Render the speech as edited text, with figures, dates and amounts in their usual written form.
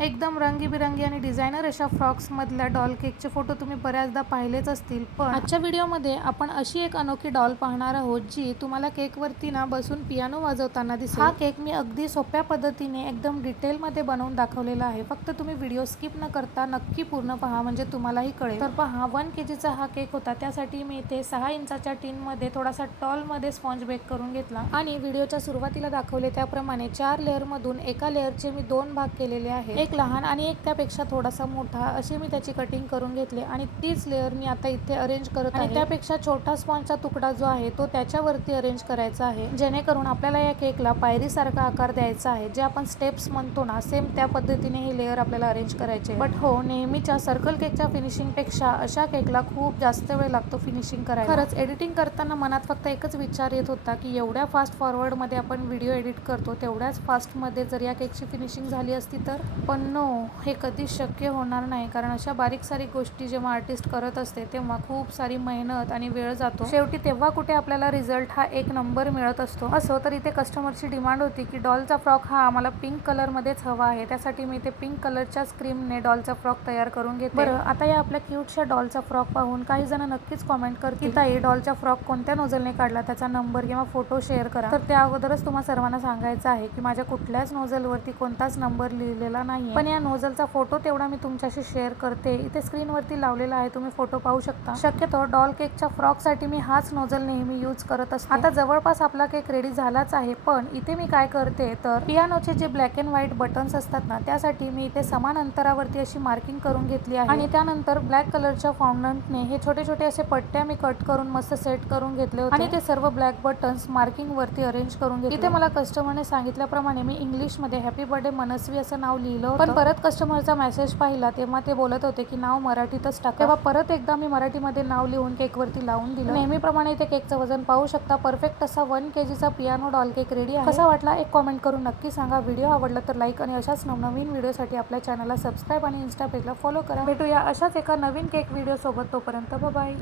एकदम रंगीबिरंगी आणि डिझायनर अशा फ्रॉक्समधल्या डॉल केकचे फोटो तुम्ही बऱ्याचदा पाहिलेच असतील, पण आजच्या व्हिडिओमध्ये आपण अशी एक अनोखी डॉल पाहणार आहोत जी तुम्हाला केकवरती ना बसून पियानो वाजवताना दिसेल। हा केक मी अगदी सोप्या पद्धतीने एकदम डिटेलमध्ये बनवून दाखवलेला आहे। फक्त तुम्ही व्हिडिओ स्किप न करता नक्की पूर्ण पहा, म्हणजे तुम्हालाही कळेल। तर पहा, 1 kgचा हा केक होता। त्यासाठी मी इथे 6 इंचाच्या टीनमध्ये थोडासा टॉलमध्ये स्पॉन्ज बेक करून घेतला आणि व्हिडिओच्या सुरुवातीला दाखवले त्याप्रमाणे 4 लेअरमधून एका लेअरचे मी 2 भाग केलेले आहेत, एक लहान आणि एक त्यापेक्षा थोडासा मोठा, असे मी त्याची कटिंग करून घेतले आणि तीच लेअर मी आता इथे अरेंज करत आहे। त्यापेक्षा छोटा स्पॉन्जचा तुकडा जो आहे तो त्याच्यावरती अरेंज करायचा आहे, जेणेकरून आपल्याला या केकला पायरीसारखा आकार द्यायचा आहे। जे आपण स्टेप्स म्हणतो ना, सेम त्या पद्धतीने हे लेअर आपल्याला अरेंज करायचे। बट हो, नेहमीच्या सर्कल केकच्या फिनिशिंग पेक्षा अशा केकला खूप जास्त वेळ लागतो फिनिशिंग करायला। खरंच एडिटिंग करताना मनात फक्त एकच विचार येत होता की एवढ्या फास्ट फॉरवर्ड मध्ये आपण व्हिडिओ एडिट करतो, तेवढ्याच फास्ट मध्ये जर या केकची फिनिशिंग झाली असती तर। पण नो, हे कधीच शक्य होणार नाही, कारण अशा बारीक सारीक गोष्टी जेव्हा आर्टिस्ट करत असते तेव्हा खूप सारी मेहनत आणि वेळ जातो। शेवटी तेव्हा कुठे आपल्याला रिझल्ट हा एक नंबर मिळत असतो। असो तर इथे कस्टमरची डिमांड होती की डॉलचा फ्रॉक हा आम्हाला पिंक कलर मध्येच हवा आहे, त्यासाठी मी इथे पिंक कलरच्या स्क्रीमने डॉलचा फ्रॉक तयार करून घेते। बरं, आता या आपल्या क्यूटशा डॉलचा फ्रॉक पाहून काही जण नक्कीच कॉमेंट करतील, ताई डॉलचा फ्रॉक कोणत्या नोझलने काढला, त्याचा नंबर किंवा फोटो शेअर करा। तर त्या अगोदरच तुम्हा सर्वांना सांगायचं आहे की माझ्या कुठल्याच नोझलवरती कोणताच नंबर लिहिलेला नाहीये, पण या नोझलचा फोटो तेवढा मी तुमच्याशी शेअर करते। इथे स्क्रीनवरती लावलेला आहे, तुम्ही फोटो पाहू शकता। शक्यतो डॉल केकच्या फ्रॉकसाठी मी हाच नोझल नेहमी यूज करत असते। आता जवळपास आपला केक रेडी झालाच आहे, पण इथे मी काय करते तर पियानोचे जे ब्लॅक अँड व्हाईट बटन्स असतात ना, त्यासाठी मी इथे समान अंतरावरती अशी मार्किंग करून घेतली आहे आणि त्यानंतर ब्लॅक कलरच्या फाउंडंटने हे छोटे छोटे असे पट्ट्या मी कट करून मस्त सेट करून घेतले होते आणि ते सर्व ब्लॅक बटन्स मार्किंग वरती अरेंज करून घेतले। इथे मला कस्टमरने सांगितल्याप्रमाणे मी इंग्लिशमध्ये हॅपी बर्थडे मनस्वी असं नाव लिहिलं होतं, पण परत कस्टमरचा मेसेज पाहिला तेव्हा ते बोलत होते की नाव मराठीतच टाका। तेव्हा परत एकदा मी मराठीमध्ये नाव लिहून केकवरती लावून दिलं। नेहमीप्रमाणे इथे केकचं वजन पाहू शकता, परफेक्ट असा 1 kgचा पियानो डॉल केक रेडी आहे। कसा वाटला एक कॉमेंट करून नक्की सांगा। व्हिडिओ आवडला तर लाईक आणि अशाच नवनवीन व्हिडिओसाठी आपल्या चॅनलला सबस्क्राईब आणि इन्स्टा पेजला फॉलो करा। भेटूया अशाच एका नवीन केक व्हिडिओ सोबत, तोपर्यंत बाय बाय।